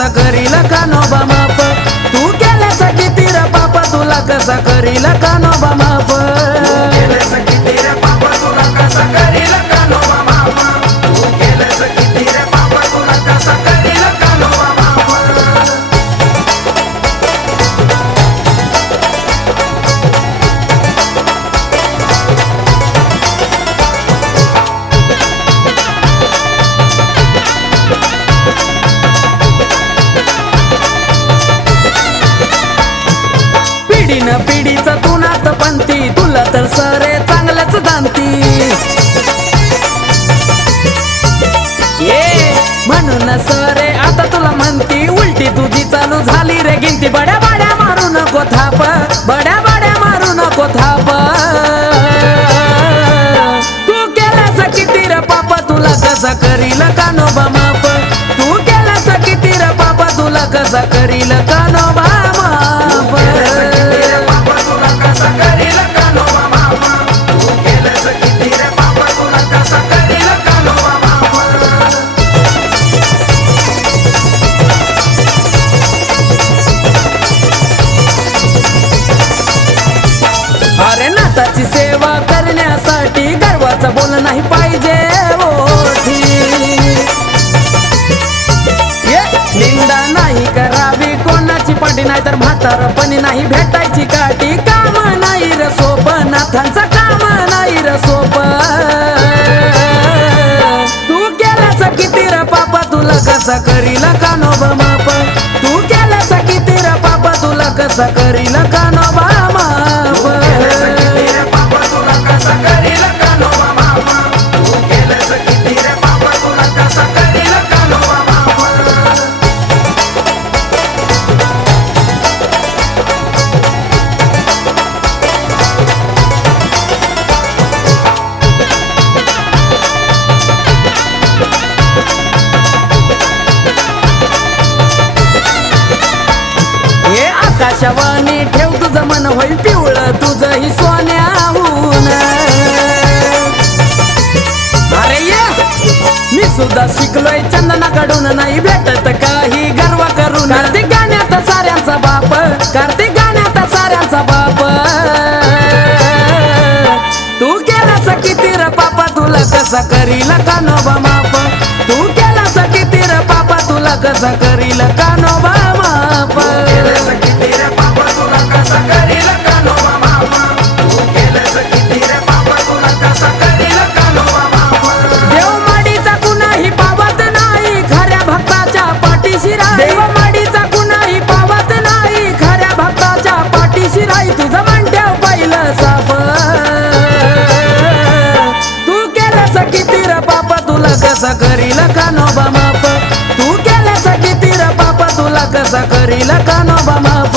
कसा करील कानोबा माफ? तू केल्यासाठी तिरा र तुला कसा करील कानोबा माफ? पिढीनं पिढीचा तू नात पंथी तुला तर सरे चांगलंच जाणती. ये म्हणून सरे आता तुला म्हणती उलटी तुझी चालू झाली रे गिनती. बड्या बड्या मारू नको थाप बड्या बड्या मारू नको थाप. तू केलास किती रे पाप तुला कसा करील कानोबा माफ? तू केलास किती रे पाप तुला कसा करील कानोबा? नाताची सेवा करण्यासाठी गर्वाचा बोल नाही पाहिजे ओठी निंदा नाही करावी कोणाची पाठी नाही तर म्हातारपणी नाही भेटायची काठी काम नाही र सोप नाथांचं काम नाही र सोप. तू केलास किती र पापा तुला कसा करील कानोबा माप? तू केलास किती र पापा तुला कसा करील कानोबा माप हे ठेव तुझं मन होईल पिवळ तुझं ही सोन्याहून. अरे ये मी सुद्धा शिकलोय चंदनाकडून नाही भेटत काही गर्व करून. कार्तिक गाण्यात साऱ्यांचा बाप कार्तिक गाण्यात साऱ्यांचा बाप. तू केलास किती र पापा तुला कसा करील कानोबा माप? तू केलास किती र पापा तुला कसा करील का नोबा कसा करील कानोबा माफ? तू केल्यासाठी किती र पापा तुला कसा करील कानोबा माफ?